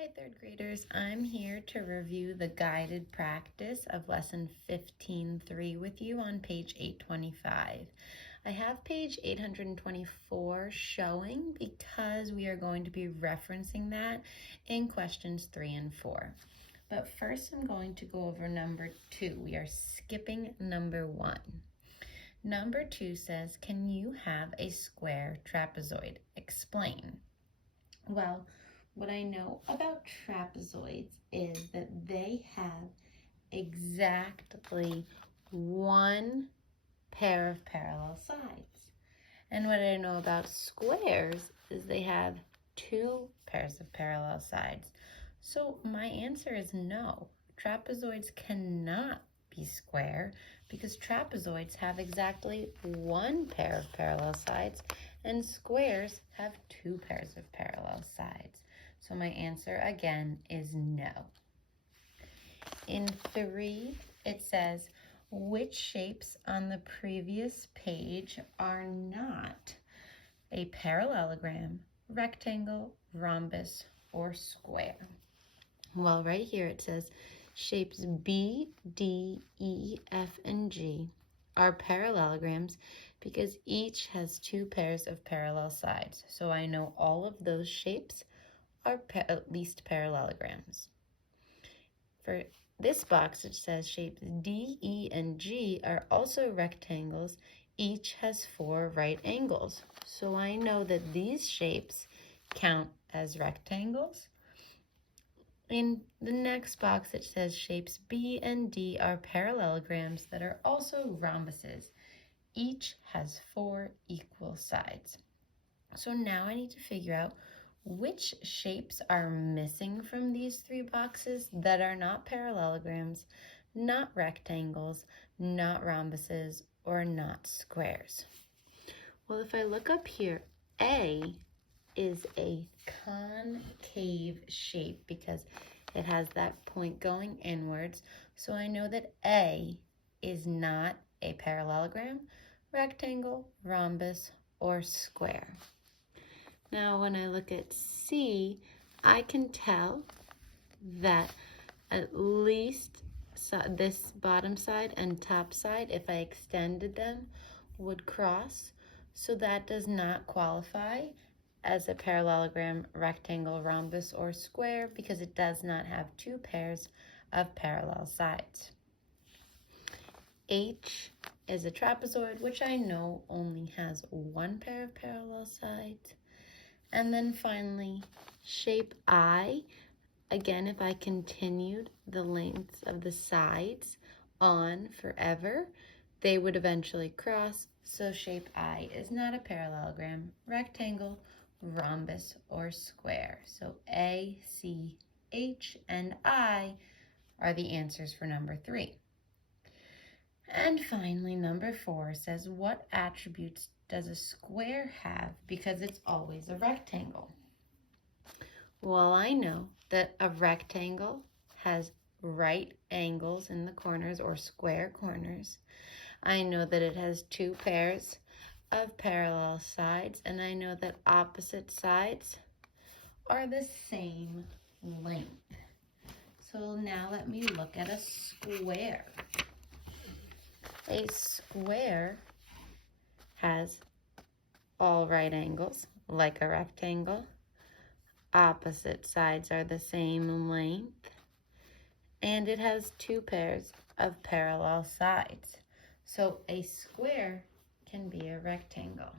Hi, third graders. I'm here to review the guided practice of lesson 15-3 with you on page 825. I have page 824 showing because we are going to be referencing that in questions 3 and 4. But first I'm going to go over number 2. We are skipping number 1. Number 2 says, can you have a square trapezoid? Explain. Well, what I know about trapezoids is that they have exactly one pair of parallel sides. And what I know about squares is they have two pairs of parallel sides. So my answer is no. Trapezoids cannot be square because trapezoids have exactly one pair of parallel sides and squares have two pairs of parallel sides. So my answer again is no. In 3, it says, which shapes on the previous page are not a parallelogram, rectangle, rhombus, or square? Well, right here it says shapes B, D, E, F, and G are parallelograms because each has two pairs of parallel sides. So I know all of those shapes are at least parallelograms. For this box, it says shapes D, E, and G are also rectangles. Each has 4 right angles. So I know that these shapes count as rectangles. In the next box, it says shapes B and D are parallelograms that are also rhombuses. Each has 4 equal sides. So now I need to figure out which shapes are missing from these 3 boxes that are not parallelograms, not rectangles, not rhombuses, or not squares. Well, if I look up here, A is a concave shape because it has that point going inwards. So I know that A is not a parallelogram, rectangle, rhombus, or square. Now, when I look at C, I can tell that at least this bottom side and top side, if I extended them, would cross. So that does not qualify as a parallelogram, rectangle, rhombus, or square because it does not have 2 pairs of parallel sides. H is a trapezoid, which I know only has 1 pair of parallel sides. And then finally, shape I, again, if I continued the lengths of the sides on forever, they would eventually cross. So shape I is not a parallelogram, rectangle, rhombus, or square. So A, C, H, and I are the answers for number 3. And finally, number 4 says, what attributes does a square have because it's always a rectangle? Well, I know that a rectangle has right angles in the corners or square corners. I know that it has 2 pairs of parallel sides, and I know that opposite sides are the same length. So now let me look at a square. A square has all right angles, like a rectangle. Opposite sides are the same length, and it has 2 pairs of parallel sides. So a square can be a rectangle.